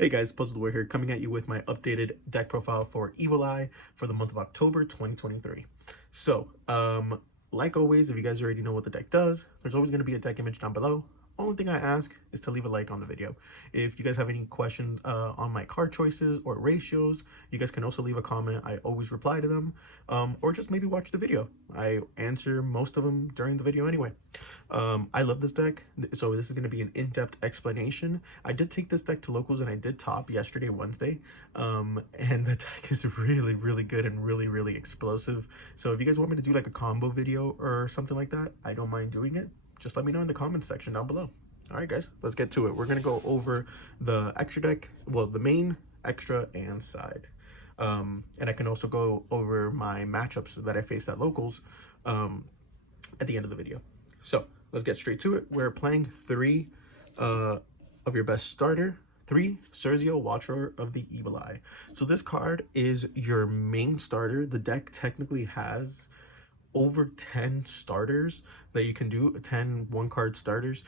Hey guys, Puzzled here, coming at you with my updated deck profile for Evil Eye for the month of October 2023. Like always, if you guys already know what the deck does, there's always going to be a deck image down below. Only thing I ask is to leave a like on the video. If you guys have any questions on my card choices or ratios, you guys can also leave a comment. I always reply to them, or just maybe watch the video. I answer most of them during the video anyway. I love this deck, so this is going to be an in-depth explanation. I did take this deck to locals and I did top yesterday, Wednesday, and the deck is really, really good and really, really explosive. So if you guys want me to do like a combo video or something like that, I don't mind doing it. Just let me know in the comments section down below. All right, guys, let's get to it. We're going to go over the extra deck, well, the main, extra, and side. And I can also go over my matchups that I faced at locals at the end of the video. So let's get straight to it. We're playing three of your best starter, 3 Cerzio, Watcher of the Evil Eye. So this card is your main starter. The deck technically has over 10 starters that you can do, 10 one-card starters,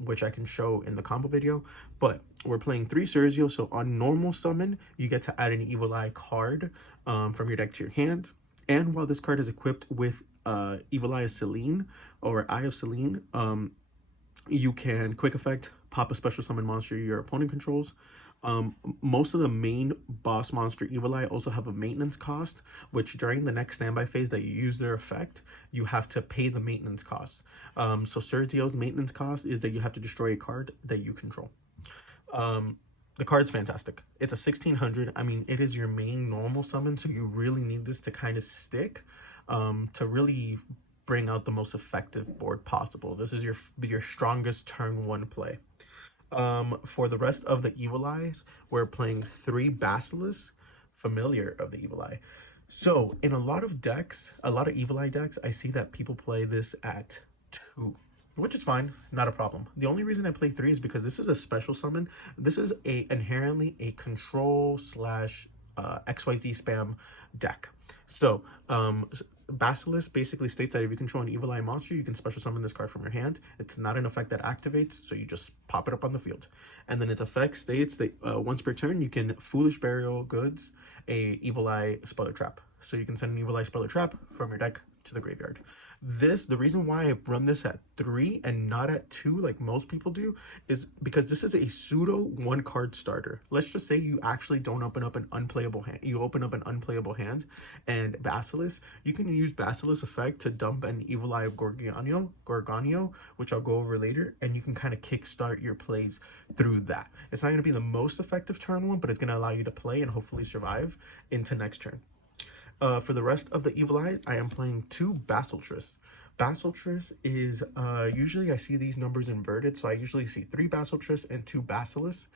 which I can show in the combo video. But we're playing 3 Cerzio, so on normal summon, you get to add an Evil Eye card from your deck to your hand. And while this card is equipped with Evil Eye of Selene, or Eye of Selene, you can quick effect pop a special summon monster your opponent controls. Most of the main boss monster Evil Eye also have a maintenance cost, which during the next standby phase that you use their effect, you have to pay the maintenance cost. So Cerzio's maintenance cost is that you have to destroy a card that you control. The card's fantastic. It's a 1600. I mean, it is your main normal summon, so you really need this to kind of stick to really bring out the most effective board possible. This is your strongest turn 1 play. For the rest of the Evil Eyes, we're playing 3 Basilisk, Familiar of the Evil Eye. So in a lot of decks, a lot of Evil Eye decks, I see that people play this at 2, which is fine, not a problem. The only reason I play 3 is because this is a special summon. This is inherently a control slash XYZ spam deck. So Basilisk basically states that if you control an Evil Eye monster, you can special summon this card from your hand. It's not an effect that activates, so you just pop it up on the field. And then its effect states that once per turn, you can Foolish Burial Goods a Evil Eye Speller Trap. So you can send an Evil Eye Speller Trap from your deck to the graveyard. The reason why I run this at 3 and not at 2 like most people do is because this is a pseudo 1-card starter. Let's just say you actually don't open up an unplayable hand. You open up an unplayable hand and Basilisk, you can use Basilisk effect to dump an Evil Eye of Gorgonio, which I'll go over later, and you can kind of kickstart your plays through that. It's not going to be the most effective turn 1, but it's going to allow you to play and hopefully survive into next turn. For the rest of the Evil Eye, I am playing 2 Basilisk. Basilisk is, usually I see these numbers inverted, so I usually see 3 Basilisk and 2 Basilisk.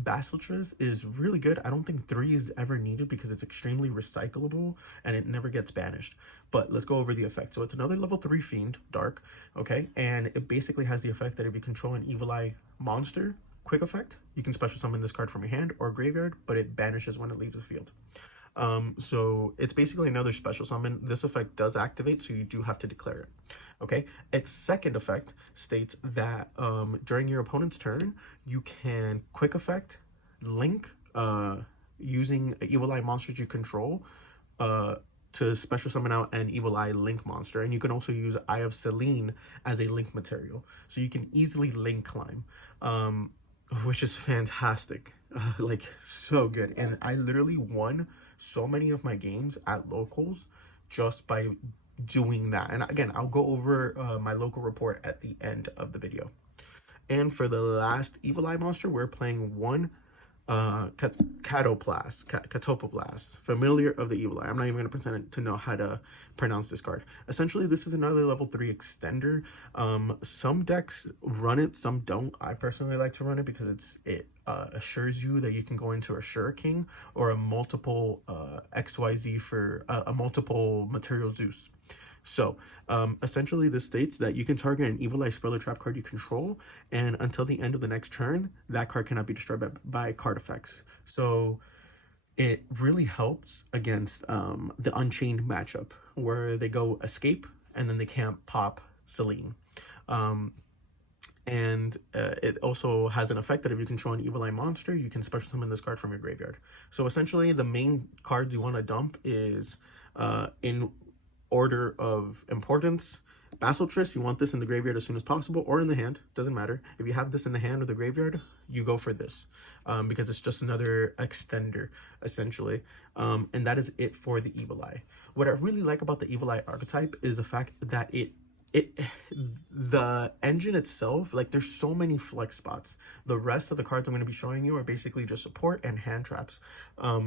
Basilisk is really good. I don't think 3 is ever needed because it's extremely recyclable and it never gets banished. But let's go over the effect. So it's another level 3 Fiend, Dark, okay? And it basically has the effect that if you control an Evil Eye monster, quick effect, you can special summon this card from your hand or graveyard, but it banishes when it leaves the field. So it's basically another special summon. This effect does activate, so you do have to declare it. Okay, its second effect states that during your opponent's turn, you can quick effect link using Evil Eye monsters you control to special summon out an Evil Eye link monster, and you can also use Eye of Selene as a link material, so you can easily link climb, which is fantastic. Like, so good. And I literally won so many of my games at locals just by doing that. And again, I'll go over my local report at the end of the video. And for the last Evil Eye monster, we're playing 1 Catopoblast, Familiar of the Evil Eye. I'm not even going to pretend to know how to pronounce this card. Essentially, this is another level 3 extender. Some decks run it, some don't. I personally like to run it because it assures you that you can go into a Assure King or a multiple XYZ for a multiple material Zeus. So essentially this states that you can target an Evil Eye Speller Trap card you control, and until the end of the next turn, that card cannot be destroyed by card effects. So it really helps against the Unchained matchup where they go escape and then they can't pop Selene. And it also has an effect that if you control an Evil Eye monster, you can special summon this card from your graveyard. So essentially, the main cards you want to dump is in order of importance. Basilisk, you want this in the graveyard as soon as possible, or in the hand, doesn't matter. If you have this in the hand or the graveyard, you go for this, because it's just another extender, essentially. And that is it for the Evil Eye. What I really like about the Evil Eye archetype is the fact that the engine itself, like, there's so many flex spots. The rest of the cards I'm going to be showing you are basically just support and hand traps.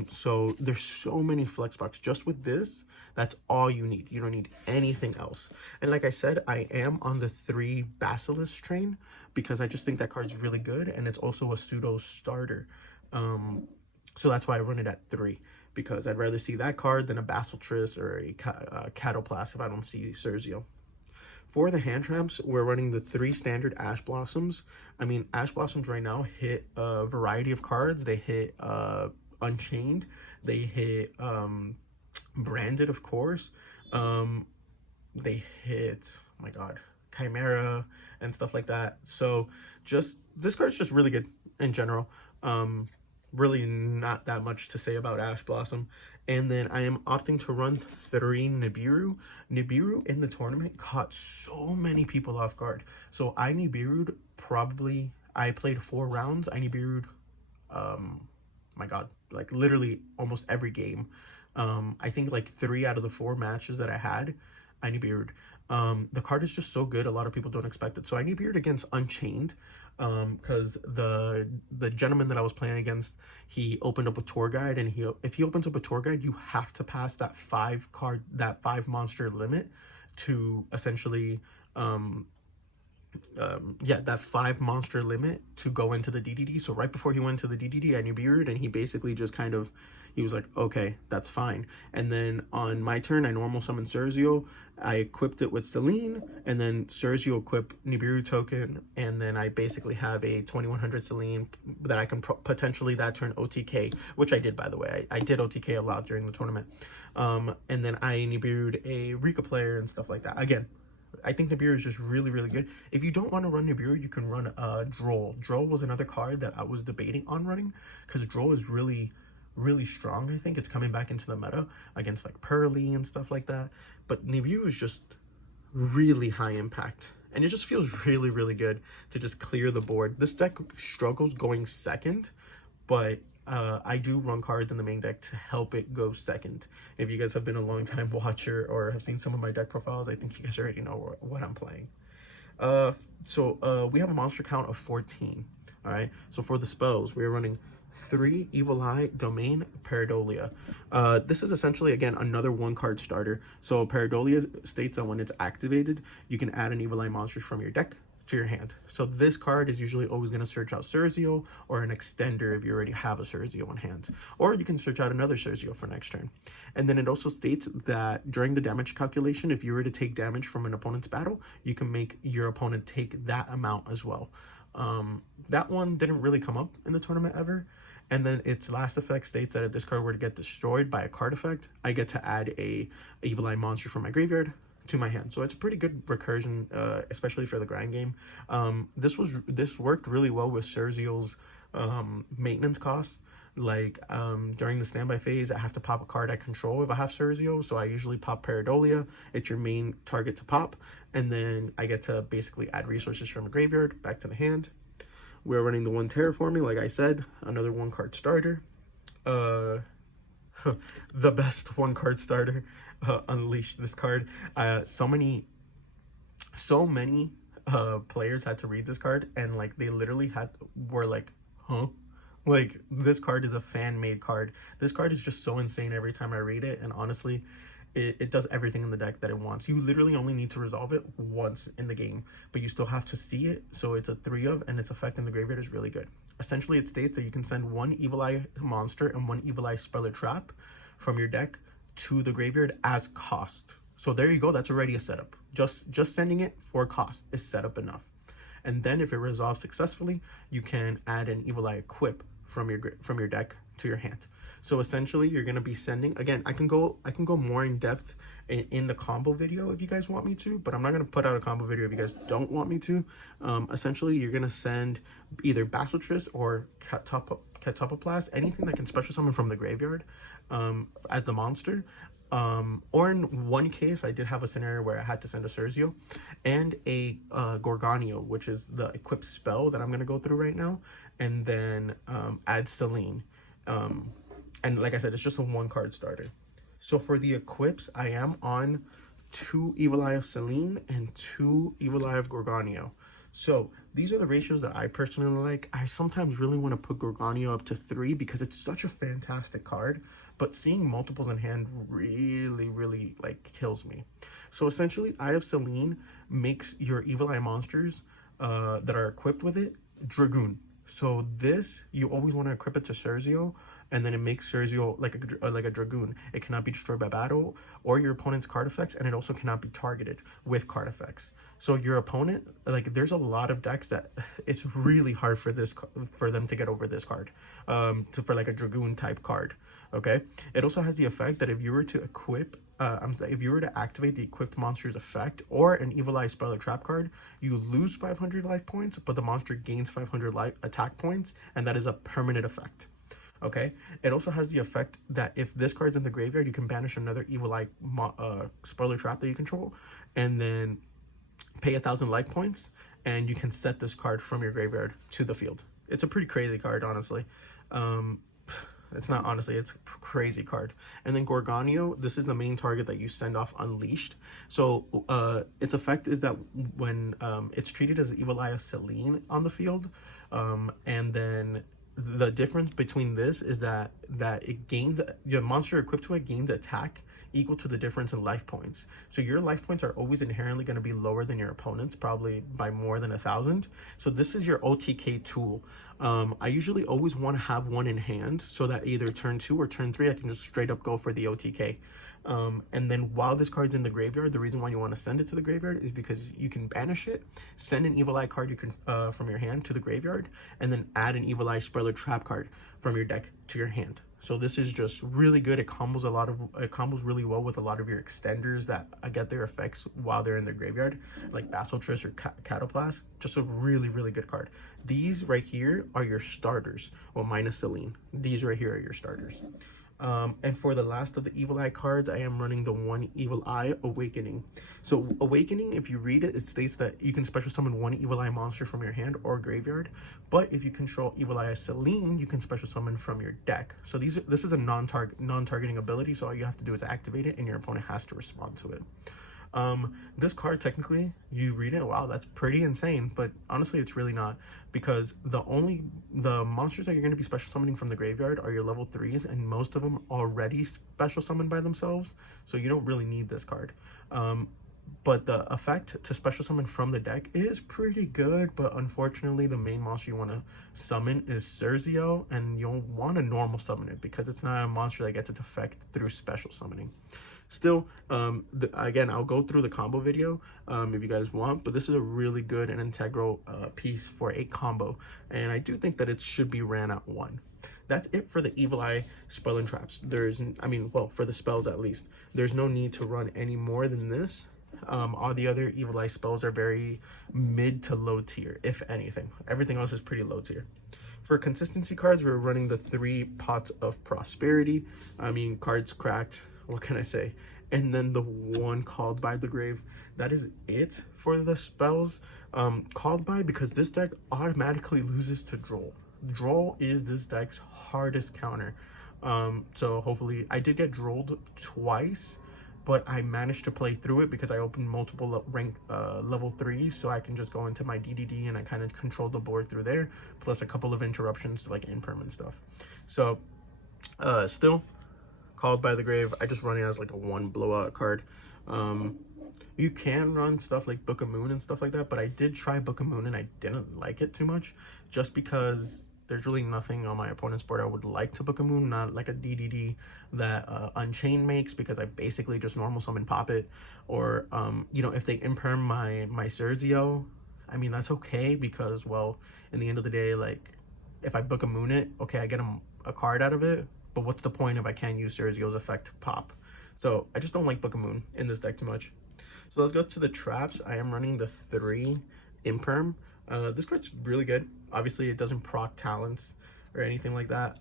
So there's so many flex spots. Just with this, that's all you need. You don't need anything else. And like I said, I am on the 3 Basilisk train because I just think that card's really good, and it's also a pseudo starter. So that's why I run it at 3, because I'd rather see that card than a Basilisk or a Cataplast if I don't see Cerzio. For the hand traps, we're running the 3 standard Ash Blossoms. I mean, Ash Blossoms right now hit a variety of cards. They hit Unchained. They hit Branded, of course. They hit, oh my god, Chimera and stuff like that. So just, this card's just really good in general. Really not that much to say about Ash Blossom. And then I am opting to run 3 Nibiru. Nibiru in the tournament caught so many people off guard. So I Nibiru'd probably, I played 4 rounds. I Nibiru'd, my god, like literally almost every game. I think like 3 out of the 4 matches that I had, I Nibiru'd. The card is just so good, a lot of people don't expect it. So I Nibiru'd against Unchained, because the gentleman that I was playing against, he opened up a tour guide, and if he opens up a tour guide, you have to pass that 5 monster limit to essentially that 5 monster limit to go into the DDD. So right before he went to the DDD, I Nibiru'd, and he basically just kind of, he was like, okay, that's fine. And then on my turn, I normal summoned Cerzio. I equipped it with Selene, and then Cerzio equip Nibiru token, and then I basically have a 2100 Selene that I can potentially that turn OTK, which I did, by the way. I did OTK a lot during the tournament. And then I Nibiru'd a Rika player and stuff like that. Again, I think Nibiru is just really, really good. If you don't want to run Nibiru, you can run Droll. Droll was another card that I was debating on running, because Droll is really strong. I think it's coming back into the meta against like Pearly and stuff like that. But Nibiru is just really high impact, and it just feels really, really good to just clear the board. This deck struggles going second, but I do run cards in the main deck to help it go second. If you guys have been a long time watcher or have seen some of my deck profiles, I think you guys already know what I'm playing. So we have a monster count of 14. All right, so for the spells, we are running 3 Evil Eye, Domain, Pareidolia. This is essentially, again, another 1-card starter. So Pareidolia states that when it's activated, you can add an Evil Eye monster from your deck to your hand. So this card is usually always going to search out Cerzio or an extender if you already have a Cerzio in hand. Or you can search out another Cerzio for next turn. And then it also states that during the damage calculation, if you were to take damage from an opponent's battle, you can make your opponent take that amount as well. That one didn't really come up in the tournament ever. And then its last effect states that if this card were to get destroyed by a card effect, I get to add a Evil Eye monster from my graveyard to my hand. So it's a pretty good recursion, especially for the grind game. This worked really well with Cerzio's maintenance costs. Like during the standby phase, I have to pop a card I control if I have Cerzio, so I usually pop Pareidolia. It's your main target to pop, and then I get to basically add resources from a graveyard back to the hand. We're running the 1 Terraforming, like I said, another 1-card starter. The best 1-card starter. Unleash this card. So many players had to read this card, and like they literally were like, huh? Like, this card is a fan-made card. This card is just so insane every time I read it, and honestly, it does everything in the deck that it wants. You literally only need to resolve it once in the game, but you still have to see it, so it's a 3-of, and its effect in the graveyard is really good. Essentially, it states that you can send 1 Evil Eye monster and 1 Evil Eye Speller Trap from your deck to the graveyard as cost. So there you go, that's already a setup. Just sending it for cost is setup enough. And then if it resolves successfully, you can add an Evil Eye Equip from your deck to your hand. So essentially you're going to be sending, again, I can go more in depth in the combo video if you guys want me to, but I'm not going to put out a combo video if you guys don't want me to. Essentially you're going to send either Basiltris or Catopoplas, anything that can special summon from the graveyard as the monster. Or in one case, I did have a scenario where I had to send a Cerzio and a Gorgonio, which is the equipped spell that I'm going to go through right now, and then add Selene. And like I said, it's just a 1-card starter. So for the equips, I am on 2 Evil Eye of Selene and 2 Evil Eye of Gorgonio. So these are the ratios that I personally like. I sometimes really want to put Gorgonio up to 3 because it's such a fantastic card, but seeing multiples in hand really like kills me. So essentially, Eye of Selene makes your Evil Eye monsters that are equipped with it Dragoon. So this, you always want to equip it to Cerzio, and then it makes Cerzio like a Dragoon. It cannot be destroyed by battle or your opponent's card effects, and it also cannot be targeted with card effects. So your opponent, like, there's a lot of decks that it's really hard for them to get over this card, for like a Dragoon type card. Okay. It also has the effect that if you were to equip, if you were to activate the equipped monster's effect or an Evil Eye spell or trap card, you lose 500 life points, but the monster gains 500 life attack points, and that is a permanent effect. Okay. It also has the effect that if this card's in the graveyard, you can banish another Evil Eye spell or trap that you control, and then pay 1,000 life points, and you can set this card from your graveyard to the field. It's a pretty crazy card, honestly. It's not honestly, it's a crazy card. And then Gorgonio, this is the main target that you send off Unleashed. So its effect is that when it's treated as Evil Eye of Selene on the field, and then the difference between this is that it gains, your monster equipped to it gains attack equal to the difference in life points. So your life points are always inherently going to be lower than your opponent's, probably by more than 1,000. So this is your OTK tool. I usually always want to have one in hand so that either turn 2 or turn 3 I can just straight up go for the OTK. And then while this card's in the graveyard, the reason why you want to send it to the graveyard is because you can banish it, send an Evil Eye card you can from your hand to the graveyard, and then add an Evil Eye spell or trap card from your deck to your hand. So this is just really good. It combos really well with a lot of your extenders that get their effects while they're in the graveyard, like Basiltris or Catoplas. Just a really good card. These right here are your starters, well, minus Selene. These right here are your starters. And for the last of the Evil Eye cards, I am running the 1 Evil Eye Awakening. So Awakening, if you read it, it states that you can special summon 1 Evil Eye monster from your hand or graveyard. But if you control Evil Eye Selene, you can special summon from your deck. So this is a non-targeting ability, so all you have to do is activate it, and your opponent has to respond to it. This card, technically, you read it, wow, that's pretty insane, but honestly it's really not, because the monsters that you're going to be special summoning from the graveyard are your level 3s, and most of them already special summoned by themselves, so you don't really need this card. But the effect to special summon from the deck is pretty good, but unfortunately the main monster you want to summon is Cerzio, and you'll want to normal summon it because it's not a monster that gets its effect through special summoning. Still, again, I'll go through the combo video if you guys want, but this is a really good and integral piece for a combo, and I do think that it should be ran at 1. That's it for the Evil Eye spell and traps. Well, for the spells at least, there's no need to run any more than this. All the other Evil Eye spells are very mid to low tier, if anything. Everything else is pretty low tier. For consistency cards, we're running the 3 Pots of Prosperity. Cards cracked. What can I say? And then the 1 Called by the Grave. That is it for the spells. Called by, because this deck automatically loses to Droll. Droll is this deck's hardest counter. So hopefully, I did get Drolled twice, but I managed to play through it because I opened multiple rank level 3s, so I can just go into my DDD and I kind of control the board through there, plus a couple of interruptions like impermanent stuff. So still, Called by the Grave, I just run it as like a 1 blowout card. You can run stuff like Book of Moon and stuff like that, but I did try Book of Moon and I didn't like it too much, just because there's really nothing on my opponent's board I would like to Book of Moon, not like a DDD that Unchained makes, because I basically just normal summon pop it, or if they imperm my Cerzio, that's okay, because, well, in the end of the day, like, if I Book of Moon it, okay, I get a card out of it, but what's the point if I can't use Cerzio's effect to pop? So I just don't like Book of Moon in this deck too much. So let's go to the traps. I am running the 3 Imperm. This card's really good. Obviously, it doesn't proc talents or anything like that,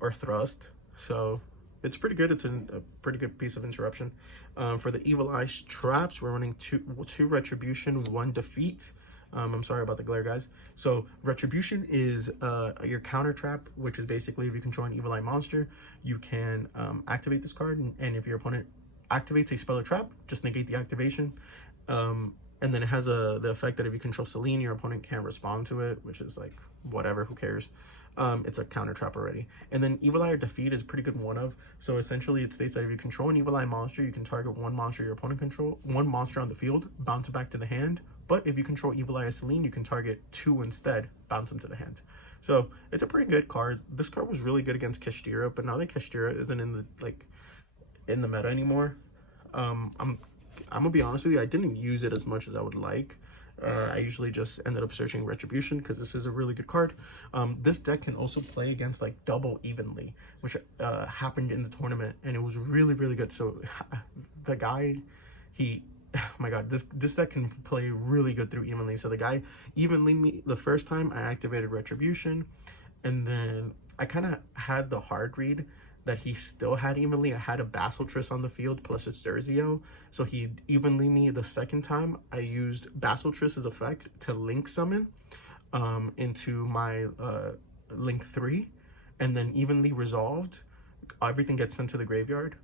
or thrust. So it's pretty good. It's a pretty good piece of interruption. For the Evil Eyes traps, we're running two Retribution, 1 defeat. I'm sorry about the glare, guys. So Retribution is your counter trap, which is basically if you control an Evil Eye monster, you can activate this card, and if your opponent activates a spell or trap, just negate the activation. And then it has the effect that if you control Selene, your opponent can't respond to it, which is like whatever, who cares. It's a counter trap already. And then Evil Eye or Defeat is pretty good one of. So essentially it states that if you control an Evil Eye monster, you can target one monster your opponent control, one monster on the field, bounce it back to the hand. But if you control Evil Eye or Selene, you can target 2 instead, bounce them to the hand. So it's a pretty good card. This card was really good against Kashtira, but now that Kashtira isn't in the meta anymore, I'm gonna be honest with you, I didn't use it as much as I would like. I usually just ended up searching Retribution because this is a really good card. This deck can also play against like double evenly, which happened in the tournament, and it was really, really good. So the guy, oh my god, this deck can play really good through evenly. So the guy evenly me the first time I activated Retribution, and then I kind of had the hard read that he still had evenly. I had a Basiltriss on the field plus a Cerzio, so he evenly me the second time. I used Basiltriss's effect to link summon into my link 3, and then evenly resolved. Everything gets sent to the graveyard,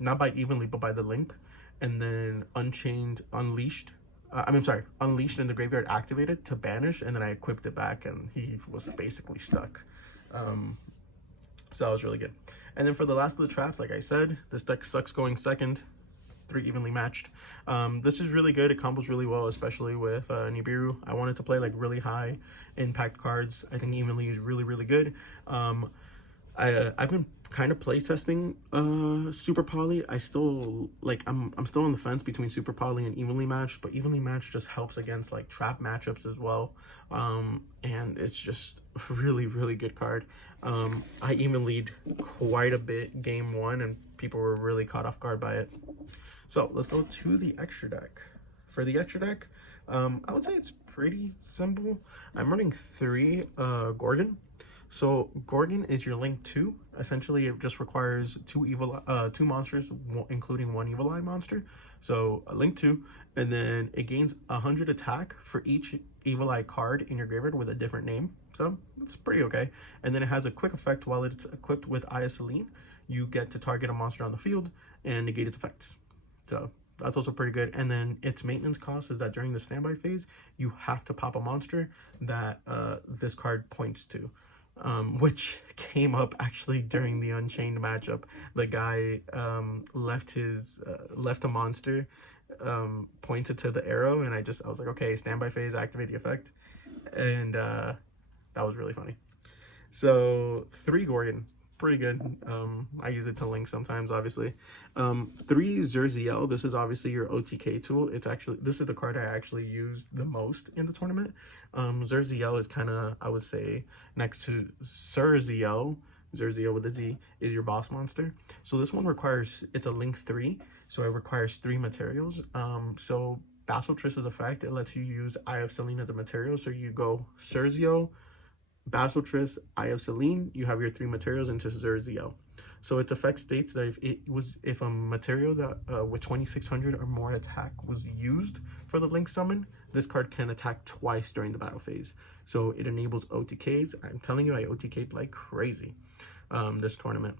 not by evenly but by the link, and then Unchained, Unleashed. Unleashed in the graveyard activated to banish, and then I equipped it back, and he was basically stuck. So that was really good. And then for the last of the traps, like I said, this deck sucks going second, 3 evenly matched. This is really good. It combos really well, especially with Nibiru. I wanted to play like really high impact cards. I think evenly is really, really good. I've been kind of playtesting Super Poly. I still like I'm still on the fence between Super Poly and evenly matched, but evenly matched just helps against like trap matchups as well. And it's just a really, really good card. I even lead quite a bit game 1, and people were really caught off guard by it. So let's go to the extra deck. For the extra deck, I would say it's pretty simple. I'm running 3 Gorgon. So Gorgon is your link 2. Essentially, it just requires 2 monsters, including 1 Evil Eye monster. So a link 2, and then it gains 100 attack for each Evil Eye card in your graveyard with a different name. So it's pretty okay. And then it has a quick effect while it's equipped with Eye of Selene. You get to target a monster on the field and negate its effects. So that's also pretty good. And then its maintenance cost is that during the standby phase, you have to pop a monster that this card points to. Which came up actually during the Unchained matchup. The guy left a monster, pointed to the arrow, and I was like, okay, standby phase, activate the effect, and that was really funny. So 3 Gorgon, pretty good. I use it to link sometimes, obviously. 3 Zerziel. This is obviously your OTK tool. This is the card I actually used the most in the tournament. Zerziel is kind of, I would say, next to Cerzio with a Z, is your boss monster. So this one it's a link 3, so it requires 3 materials. So Basiltriss's effect, it lets you use Eye of Selene as a material. So you go Cerzio, Basiltriss, Eye of Selene, you have your 3 materials into Zerzio. So its effect states that if a material that with 2600 or more attack was used for the link summon, this card can attack twice during the battle phase. So it enables OTKs. I'm telling you, I OTK'd like crazy this tournament.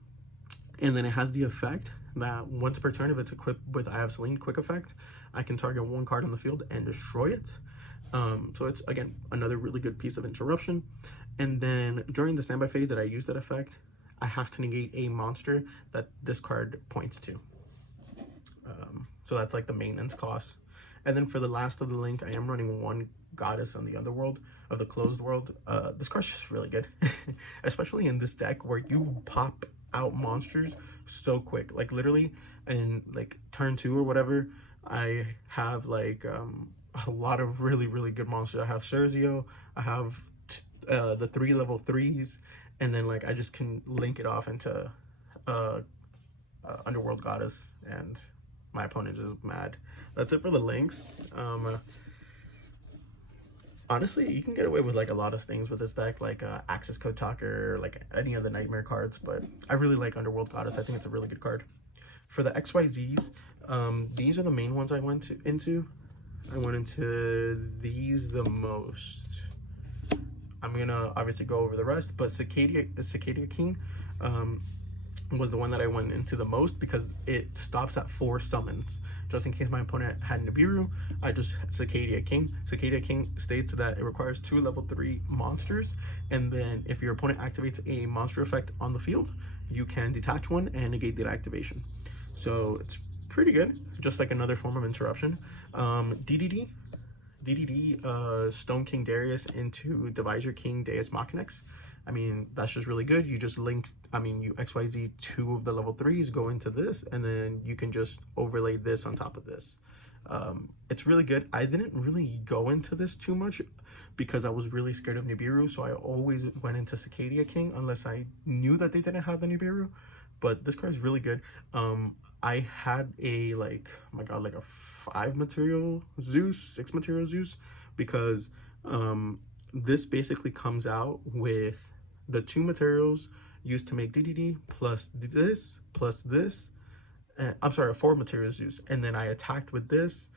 And then it has the effect that once per turn, if it's equipped with Eye of Selene quick effect, I can target 1 card on the field and destroy it. So it's, again, another really good piece of interruption. And then during the standby phase that I use that effect, I have to negate a monster that this card points to. So that's like the maintenance cost. And then for the last of the link, I am running 1 Goddess on the Underworld of the Closed World. This card's just really good, especially in this deck where you pop out monsters so quick. Like literally in like turn 2 or whatever, I have like a lot of really, really good monsters. I have Cerzio, I have the 3 level 3s, and then like I just can link it off into Underworld Goddess, and my opponent is mad. That's it for the links. Honestly, you can get away with like a lot of things with this deck, like Access Code Talker, like any of the Nightmare cards, but I really like Underworld Goddess. I think it's a really good card. For the XYZs, these are the main ones I went into. I went into these the most. I'm gonna obviously go over the rest, but Cicada King was the one that I went into the most because it stops at 4 summons. Just in case my opponent had Nibiru, I just Cicada King. Cicada King states that it requires 2 level 3 monsters, and then if your opponent activates a monster effect on the field, you can detach one and negate that activation. So it's pretty good, just like another form of interruption. DDD, Stone King Darius into Divisor King Deus Machinax. I mean, that's just really good. You just link, you XYZ 2 of the level 3s, go into this, and then you can just overlay this on top of this. It's really good. I didn't really go into this too much because I was really scared of Nibiru, so I always went into Cicada King unless I knew that they didn't have the Nibiru. But this card is really good. I had a like, oh my god, like a 5 material Zeus, 6 material Zeus, because this basically comes out with the 2 materials used to make DDD plus this. I'm sorry, a 4 material Zeus, and then I attacked with this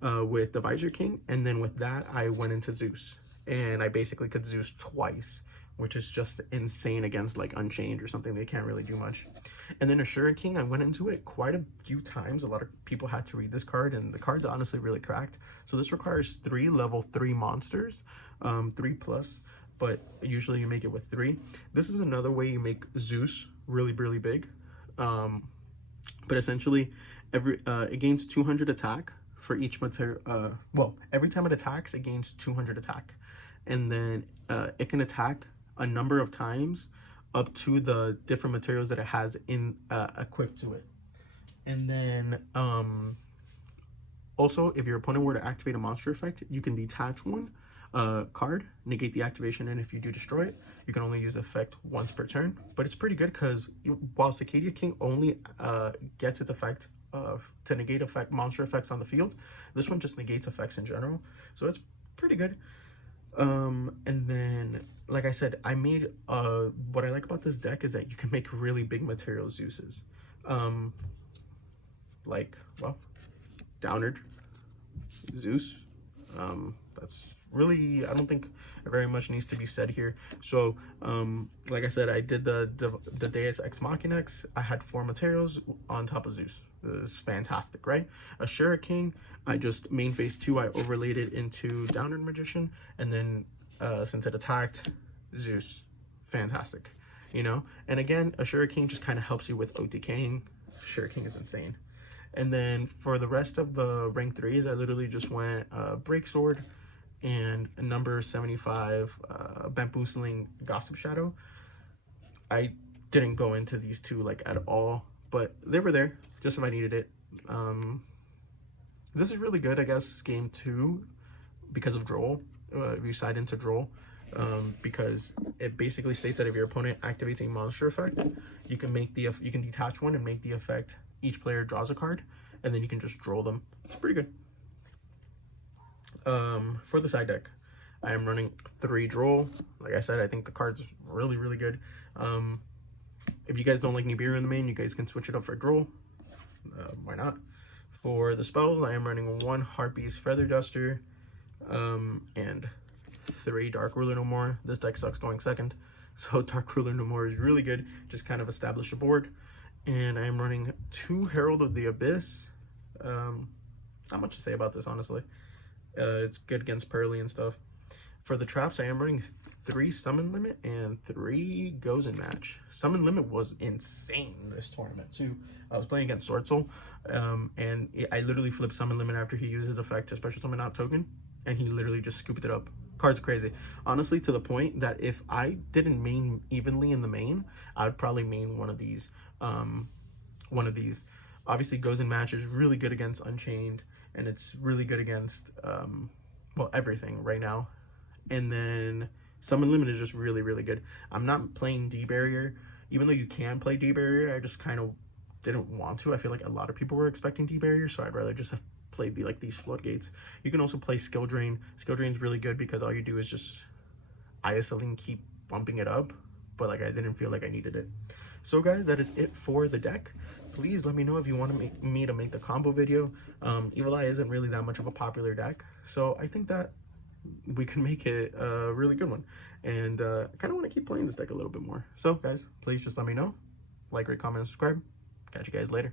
with Divisor King, and then with that I went into Zeus, and I basically could Zeus twice, which is just insane against like Unchained or something. They can't really do much. And then Ashura King, I went into it quite a few times. A lot of people had to read this card, and the card's honestly really cracked. So this requires 3 level 3 monsters, 3 plus, but usually you make it with 3. This is another way you make Zeus really, really big. But essentially, it gains 200 attack for each material. Well, every time it attacks, it gains 200 attack, and then it can attack a number of times up to the different materials that it has in equipped to it. And then also, if your opponent were to activate a monster effect, you can detach one card, negate the activation, and if you do destroy it, you can only use the effect once per turn. But it's pretty good because while Cicada King only gets its effect to negate monster effects on the field, this one just negates effects in general, so it's pretty good. And then, like I said, I made what I like about this deck is that you can make really big material Zeuses. Like, well, Downard Zeus. That's really, I don't think very much needs to be said here. So like I said, I did the Deus Ex Machinax. I had 4 materials on top of Zeus. It was fantastic, right? Ashura King, I just main phase 2, I overlaid it into Downard Magician, and then since it attacked, Zeus. Fantastic, you know? And again, Ashura King just kind of helps you with OTKing. Ashura King is insane. And then for the rest of the rank 3s, I literally just went Break Sword and number 75 Bamboozling Gossip Shadow. I didn't go into these 2 like at all, but they were there just if I needed it. This is really good, I guess, game 2 because of Droll. If you side into Droll, because it basically states that if your opponent activates a monster effect, you can detach one and make the effect each player draws a card, and then you can just draw them. It's pretty good. For the side deck, I am running 3 Droll. Like I said, I think the card's really, really good. If you guys don't like Nibiru in the main, you guys can switch it up for Droll. Why not? For the spells, I am running 1 Harpy's Feather Duster, and 3 Dark Ruler No More. This deck sucks going second, so Dark Ruler No More is really good. Just kind of establish a board. And I am running 2 Herald of the Abyss. Not much to say about this, honestly. It's good against Pearly and stuff. For the traps, I am running 3 Summon Limit and 3 Goes in Match. Summon Limit was insane this tournament too. I was playing against Sword Soul, and I literally flipped Summon Limit after he used his effect to Special Summon out token, and he literally just scooped it up. Card's crazy. Honestly, to the point that if I didn't main evenly in the main, I would probably main one of these. Obviously, Goes in Match is really good against Unchained, and it's really good against well, everything right now. And then Summon Limit is just really, really good. I'm not playing D-Barrier, even though you can play D-Barrier. I just kind of didn't want to. I feel like a lot of people were expecting D-Barrier, so I'd rather just have played these Floodgates. You can also play Skill Drain. Skill Drain's really good because all you do is just ISL and keep bumping it up, but like I didn't feel like I needed it. So guys, that is it for the deck. Please let me know if you want me to make the combo video. Evil Eye isn't really that much of a popular deck, so I think that we can make it a really good one. And I kind of want to keep playing this deck a little bit more. So guys, please just let me know. Like, rate, comment, and subscribe. Catch you guys later.